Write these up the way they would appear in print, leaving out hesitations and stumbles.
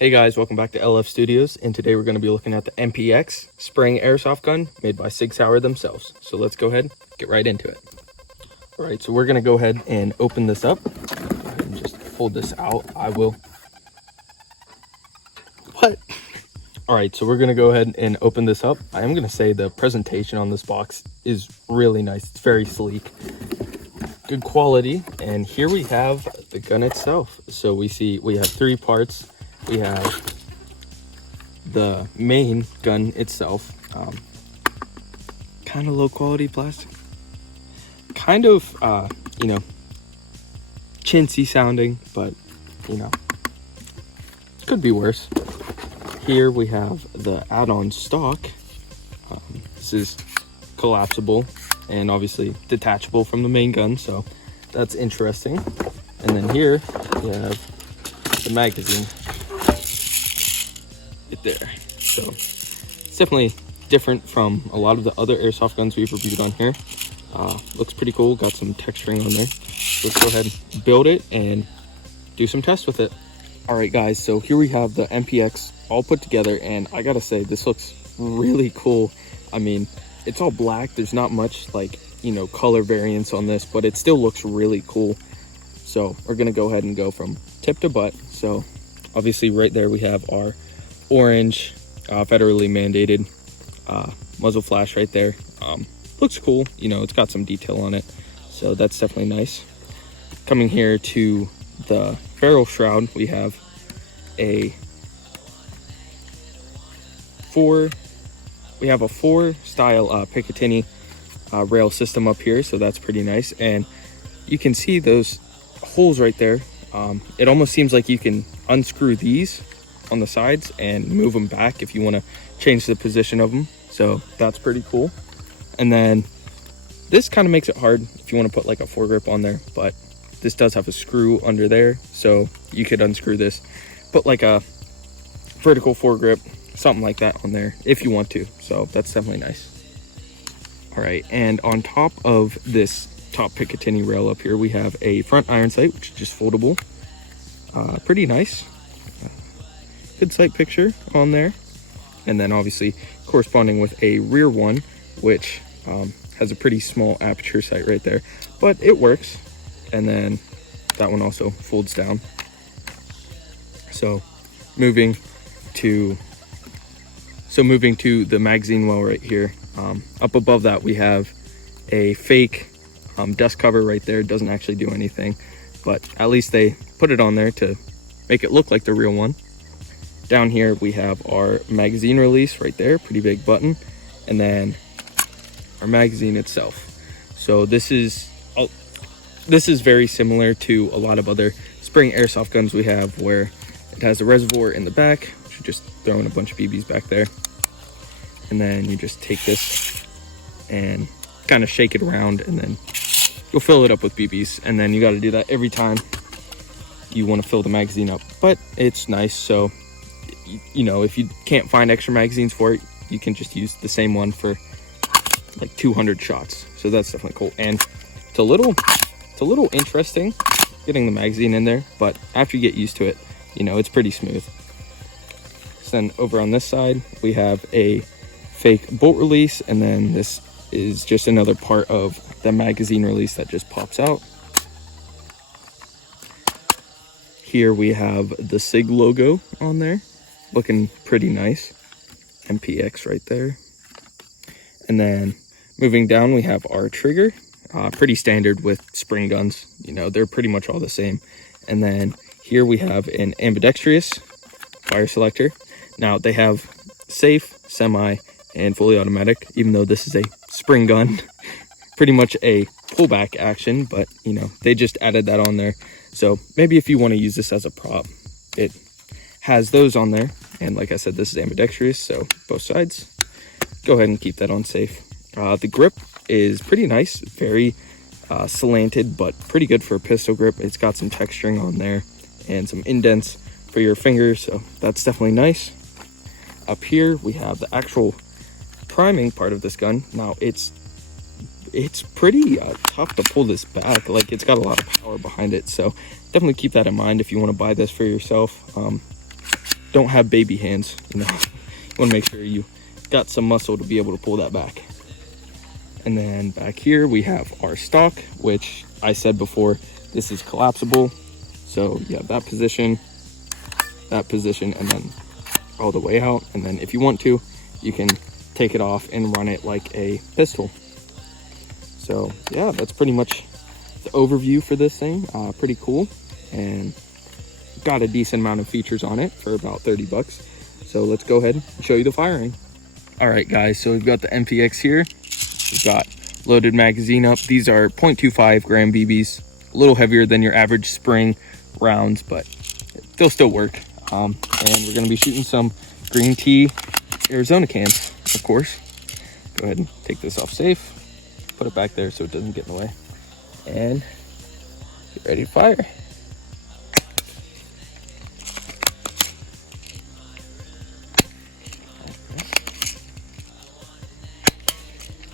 Hey guys, welcome back to LF Studios, and today we're going to be looking at the MPX spraying airsoft gun made by SIG AIR themselves. So let's go ahead and get right into it. Alright, so we're going to go ahead and open this up and just fold this out. Alright, so we're going to go ahead and open this up. I am going to say the presentation on this box is really nice. It's very sleek, good quality, and here we have the gun itself. So we have three parts. We have the main gun itself, kind of low quality plastic, kind of, chintzy sounding, but, could be worse. Here we have the add-on stock. This is collapsible and obviously detachable from the main gun, so that's interesting. And then here we have the magazine. There, so it's definitely different from a lot of the other airsoft guns we've reviewed on here. Looks pretty cool, got some texturing on there. Let's go ahead and build it and do some tests with it. All right guys, so here we have the MPX all put together, and I gotta say this looks really cool. I mean, it's all black, there's not much color variance on this, but it still looks really cool. So we're gonna go ahead and go from tip to butt. So obviously right there we have our orange federally mandated muzzle flash right there. Looks cool, it's got some detail on it, so that's definitely nice. Coming here to the barrel shroud, we have a four style Picatinny rail system up here, so that's pretty nice. And you can see those holes right there. It almost seems like you can unscrew these on the sides and move them back if you want to change the position of them, so that's pretty cool. And then this kind of makes it hard if you want to put like a foregrip on there, but this does have a screw under there, so you could unscrew this, put like a vertical foregrip, something like that on there if you want to, so that's definitely nice. All right, and on top of this top Picatinny rail up here, we have a front iron sight, which is just foldable. Pretty nice. Good sight picture on there, and then obviously corresponding with a rear one, which has a pretty small aperture sight right there, but it works. And then that one also folds down. So moving to the magazine well right here, up above that we have a fake dust cover right there. It doesn't actually do anything, but at least they put it on there to make it look like the real one. Down here we have our magazine release right there, pretty big button, and then our magazine itself. So this is very similar to a lot of other spring airsoft guns we have, where it has a reservoir in the back, which you just throw in a bunch of BBs back there, and then you just take this and kind of shake it around, and then you'll fill it up with BBs, and then you got to do that every time you want to fill the magazine up. But it's nice, so if you can't find extra magazines for it, you can just use the same one for like 200 shots. So that's definitely cool. And it's a little interesting getting the magazine in there, but after you get used to it, it's pretty smooth. So then over on this side, we have a fake bolt release, and then this is just another part of the magazine release that just pops out. Here we have the SIG logo on there, looking pretty nice. MPX right there. And then moving down, we have our trigger, pretty standard with spring guns. They're pretty much all the same. And then here we have an ambidextrous fire selector. Now they have safe, semi, and fully automatic, even though this is a spring gun. Pretty much a pullback action, but they just added that on there. So maybe if you want to use this as a prop, it has those on there. And like I said, this is ambidextrous, so both sides. Go ahead and keep that on safe. The grip is pretty nice, very slanted, but pretty good for a pistol grip. It's got some texturing on there and some indents for your fingers, so that's definitely nice. Up here we have the actual priming part of this gun. Now it's pretty tough to pull this back. Like, it's got a lot of power behind it, so definitely keep that in mind if you want to buy this for yourself. don't have baby hands, you know. You want to make sure you got some muscle to be able to pull that back. And then back here we have our stock, which I said before, this is collapsible. So you have that position, and then all the way out. And then if you want to, you can take it off and run it like a pistol. So yeah, that's pretty much the overview for this thing. Pretty cool, and got a decent amount of features on it for about 30 bucks. So let's go ahead and show you the firing. All right guys, so we've got the MPX here. We've got loaded magazine up. These are 0.25 gram BBs, a little heavier than your average spring rounds, but they'll still work. And we're gonna be shooting some green tea Arizona cans, of course. Go ahead and take this off safe. Put it back there so it doesn't get in the way. And get ready to fire.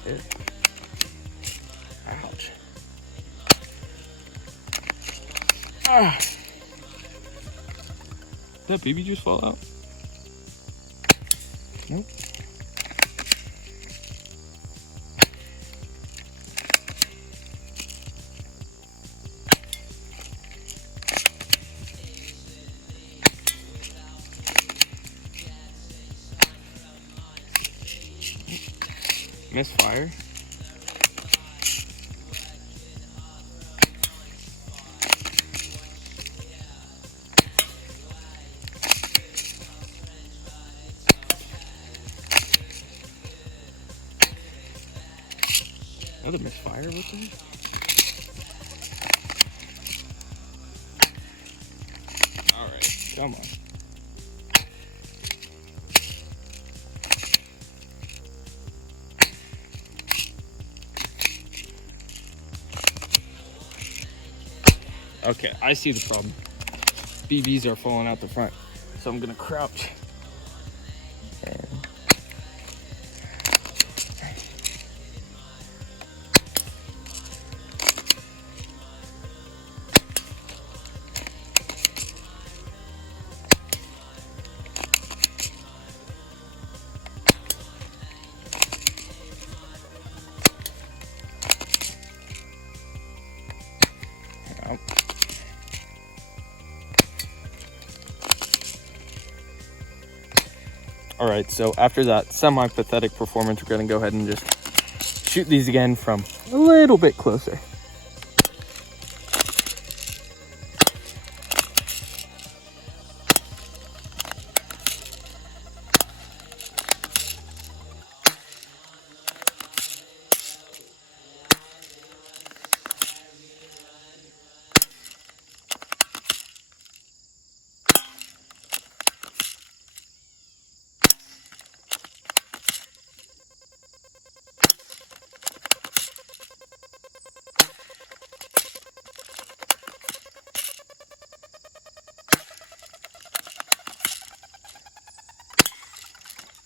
There. Ouch. Ah. Did that baby just fall out? Nope. Misfire. Another misfire with it. All right, come on. Okay, I see the problem. BBs are falling out the front, so I'm gonna crouch. And out. All right, so after that semi-pathetic performance, we're gonna go ahead and just shoot these again from a little bit closer.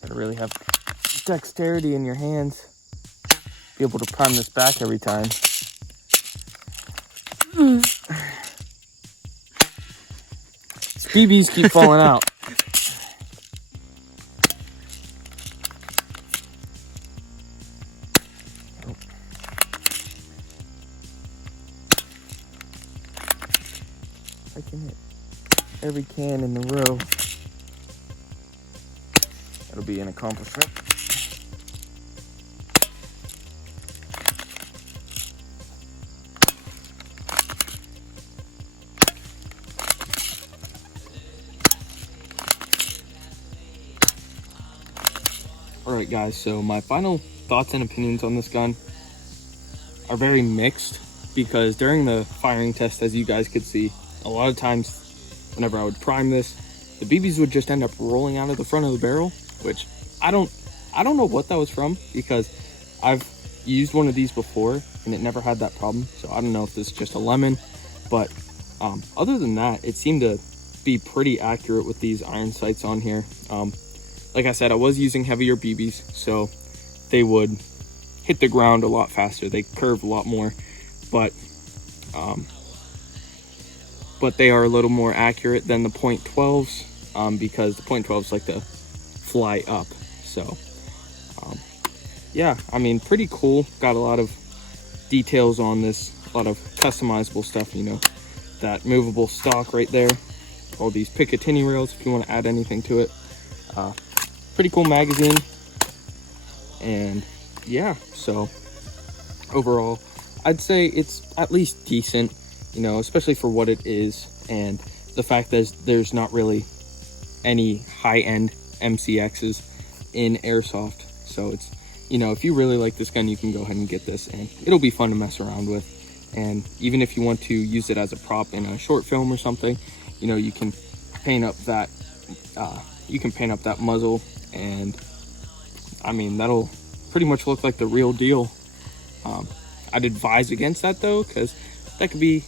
Gotta really have dexterity in your hands. Be able to prime this back every time. These BBs keep falling out. I can hit every can in the row. That'll be an accomplishment. Alright guys, so my final thoughts and opinions on this gun are very mixed, because during the firing test, as you guys could see, a lot of times whenever I would prime this, the BBs would just end up rolling out of the front of the barrel, which I don't know what that was from, because I've used one of these before and it never had that problem. So I don't know if this is just a lemon, but other than that, it seemed to be pretty accurate with these iron sights on here. Like I said, I was using heavier BBs, so they would hit the ground a lot faster. They curve a lot more, but they are a little more accurate than the .12s. because the 0.12s like to fly up. So yeah, I mean, pretty cool. Got a lot of details on this, a lot of customizable stuff, you know, that movable stock right there, all these Picatinny rails if you want to add anything to it. Pretty cool magazine. And yeah, so overall I'd say it's at least decent, you know, especially for what it is, and the fact that there's not really any high-end MCXs in airsoft. So it's, you know, if you really like this gun, you can go ahead and get this, and it'll be fun to mess around with. And even if you want to use it as a prop in a short film or something, you know, you can paint up that muzzle, and I mean, that'll pretty much look like the real deal. I'd advise against that though, because that could be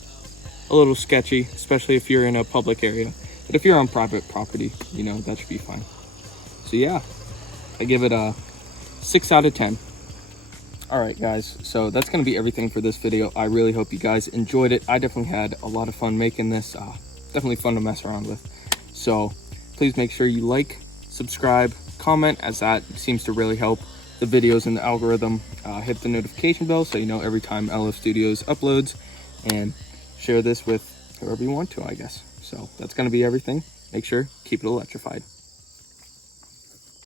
a little sketchy, especially if you're in a public area. But if you're on private property, you know, that should be fine. So yeah, I give it a 6 out of 10. All right, guys, so that's going to be everything for this video. I really hope you guys enjoyed it. I definitely had a lot of fun making this. Definitely fun to mess around with. So please make sure you like, subscribe, comment, as that seems to really help the videos in the algorithm. Hit the notification bell so you know every time LF Studios uploads, and share this with whoever you want to, I guess. So that's going to be everything. Make sure, keep it electrified.